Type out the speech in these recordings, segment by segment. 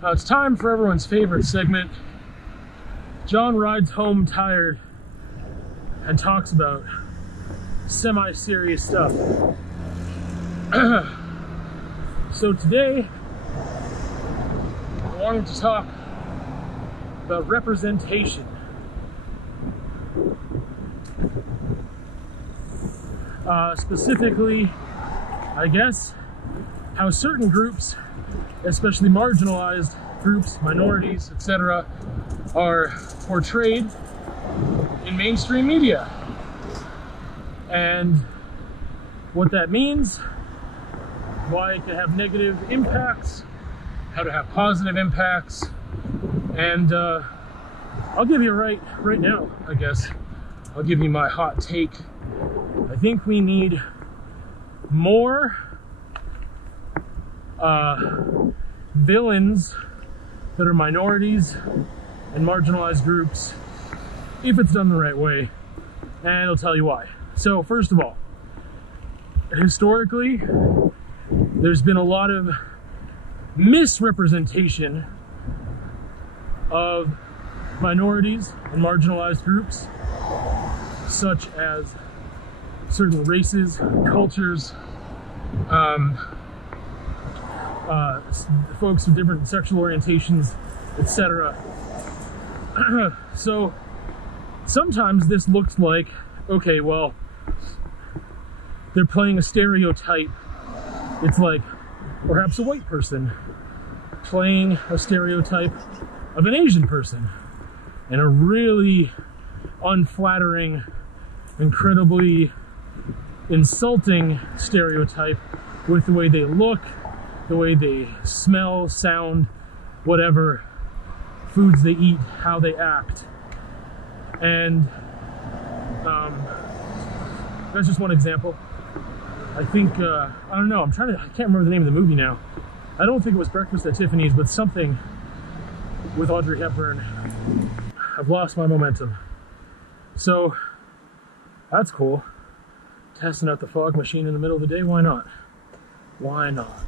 It's time for everyone's favorite segment. John rides home tired and talks about semi-serious stuff. So today, I wanted to talk about representation. Specifically, I guess, how certain groups, especially marginalized groups, minorities, etc., are portrayed in mainstream media. And what that means, why it can have negative impacts, how to have positive impacts, and I'll give you right now, I guess. I'll give you my hot take. I think we need more villains that are minorities and marginalized groups if it's done the right way, and I'll tell you why. So first of all, historically, there's been a lot of misrepresentation of minorities and marginalized groups, such as certain races, cultures, folks with different sexual orientations, etc. So sometimes this looks like, okay, well, they're playing a stereotype. It's like perhaps a white person playing a stereotype of an Asian person, and a really unflattering, incredibly insulting stereotype with the way they look, the way they smell, sound, whatever, foods they eat, how they act. And that's just one example. I think, I don't know, I can't remember the name of the movie now. I don't think it was Breakfast at Tiffany's, but something with Audrey Hepburn. I've lost my momentum. So, that's cool. Testing out the fog machine in the middle of the day, why not? Why not?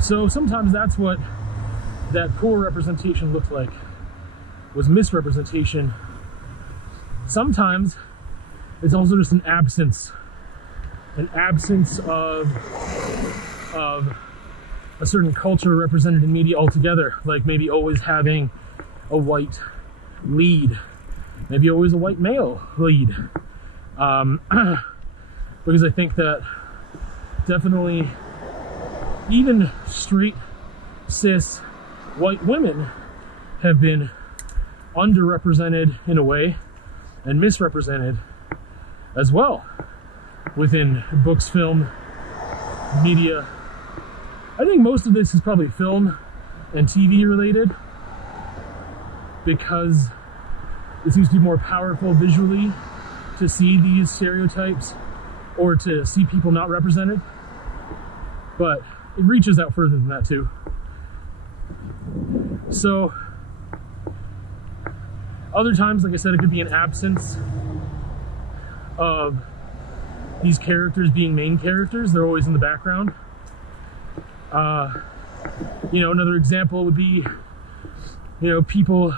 So sometimes that's what that poor representation looked like, was misrepresentation. Sometimes it's also just an absence of a certain culture represented in media altogether, like maybe always having a white lead, maybe always a white male lead, because I think that definitely even straight, cis, white women have been underrepresented in a way and misrepresented as well within books, film, media. I think most of this is probably film and TV related, because it seems to be more powerful visually to see these stereotypes or to see people not represented. But it reaches out further than that too. So other times, like I said, it could be an absence of these characters being main characters. They're always in the background. You know, another example would be, you know, people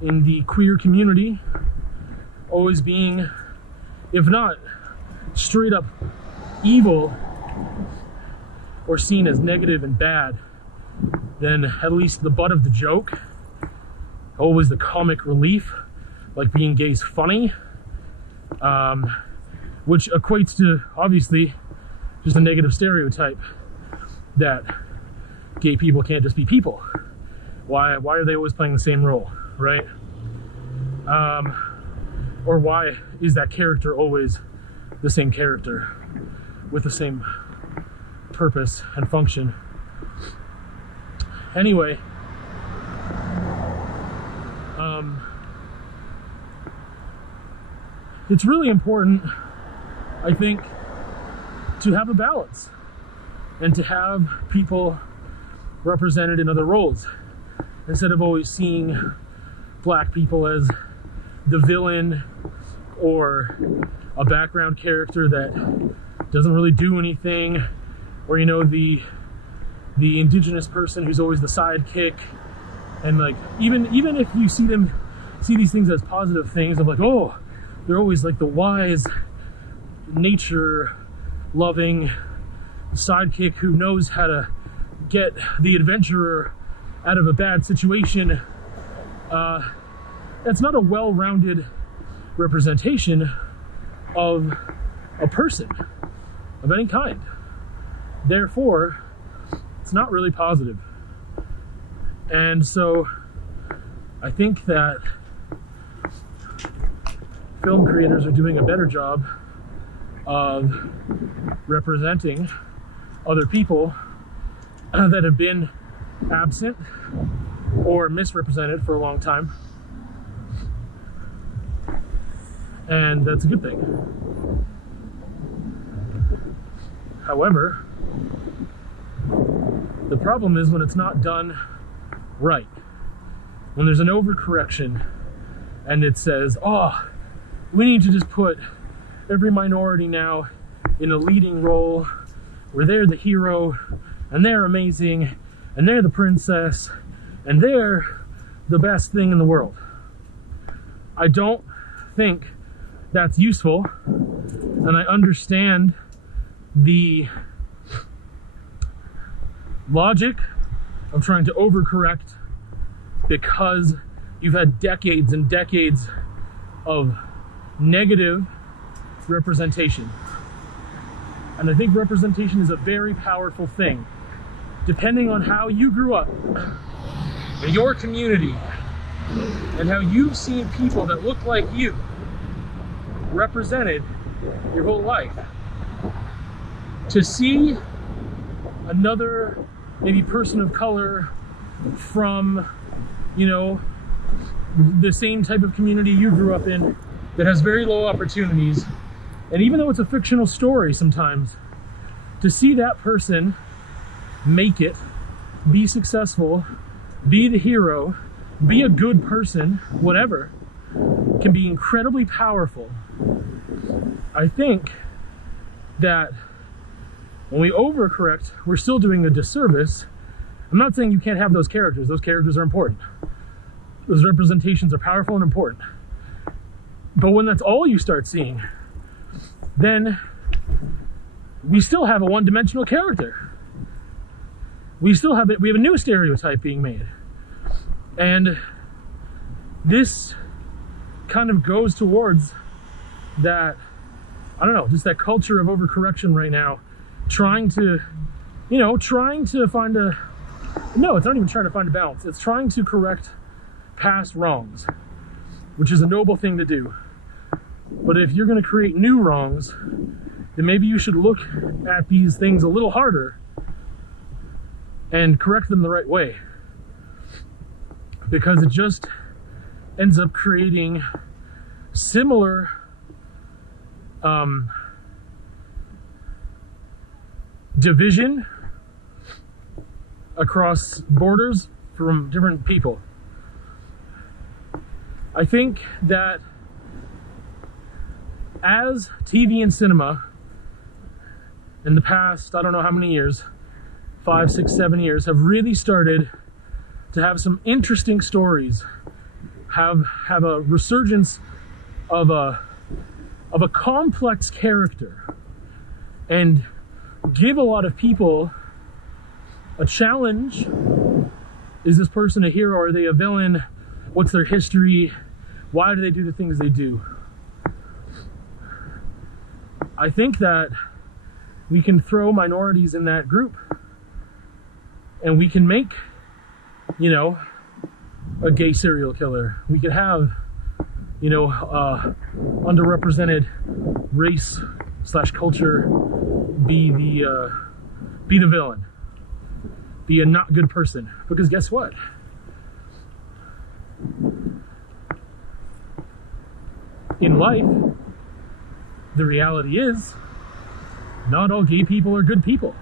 in the queer community always being, if not straight up evil or seen as negative and bad, then at least the butt of the joke, always the comic relief, like being gay's funny, which equates to, obviously, just a negative stereotype that gay people can't just be people. Why are they always playing the same role, right? Or why is that character always the same character with the same purpose and function? Anyway, it's really important, I think, to have a balance and to have people represented in other roles, instead of always seeing black people as the villain or a background character that doesn't really do anything, or, you know, the the indigenous person who's always the sidekick, and like even if you see these things as positive things of like, oh, they're always like the wise, nature loving sidekick who knows how to get the adventurer out of a bad situation, that's not a well-rounded representation of a person of any kind. Therefore, it's not really positive. And so I think that film creators are doing a better job of representing other people that have been absent or misrepresented for a long time. And that's a good thing. However, the problem is when it's not done right. When there's an overcorrection and it says, oh, we need to just put every minority now in a leading role where they're the hero and they're amazing and they're the princess and they're the best thing in the world. I don't think that's useful, and I understand the logic of trying to overcorrect because you've had decades and decades of negative representation. And I think representation is a very powerful thing. Depending on how you grew up, in your community, and how you've seen people that look like you represented your whole life, to see another maybe person of color from, you know, the same type of community you grew up in that has very low opportunities, and even though it's a fictional story sometimes, to see that person make it, be successful, be the hero, be a good person, whatever, can be incredibly powerful. I think that when we overcorrect, we're still doing a disservice. I'm not saying you can't have those characters. Those characters are important. Those representations are powerful and important. But when that's all you start seeing, then we still have a one-dimensional character. We still have it. We have a new stereotype being made. And this kind of goes towards that, I don't know, just that culture of overcorrection right now, trying to find a, no, it's not even trying to find a balance. It's trying to correct past wrongs, which is a noble thing to do. But if you're going to create new wrongs, then maybe you should look at these things a little harder and correct them the right way. Because it just ends up creating similar division across borders from different people. I think that as TV and cinema in the past, I don't know how many years, 5, 6, 7 years, have really started to have some interesting stories, have a resurgence of a complex character, and give a lot of people a challenge. Is this person a hero? Are they a villain? What's their history? Why do they do the things they do? I think that we can throw minorities in that group, and we can make, you know, a gay serial killer. We could have, you know, underrepresented race / culture be the villain, be a not good person. Because guess what? In life, the reality is, not all gay people are good people.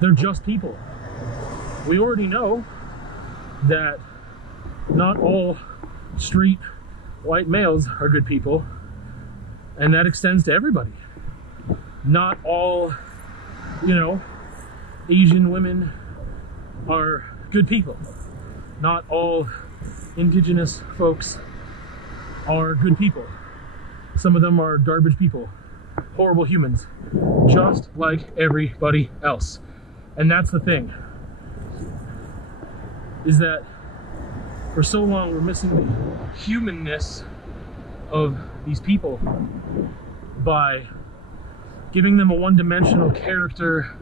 They're just people. We already know that not all straight white males are good people, and that extends to everybody. Not all, you know, Asian women are good people. Not all indigenous folks are good people. Some of them are garbage people, horrible humans, just like everybody else. And that's the thing, is that for so long we're missing the humanness of these people by giving them a one-dimensional character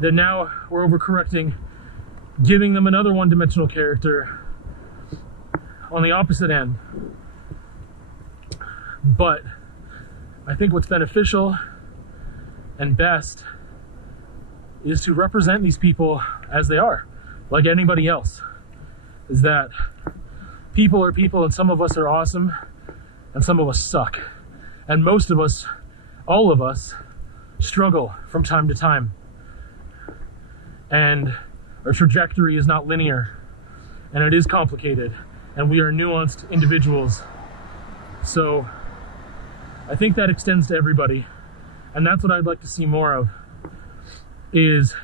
that now we're overcorrecting, giving them another one-dimensional character on the opposite end. But I think what's beneficial and best is to represent these people as they are, like anybody else. Is that people are people, and some of us are awesome and some of us suck. And most of us, all of us, struggle from time to time. And our trajectory is not linear, and it is complicated, and we are nuanced individuals. So I think that extends to everybody, and that's what I'd like to see more of, is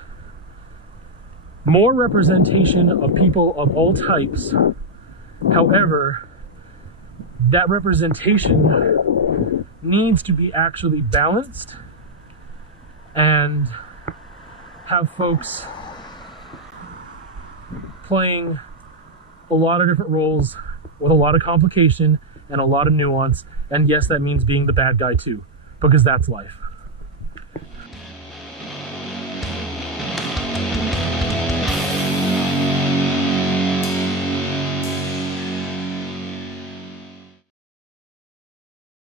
more representation of people of all types. However, that representation needs to be actually balanced and have folks playing a lot of different roles with a lot of complication and a lot of nuance. And yes, that means being the bad guy too, because that's life.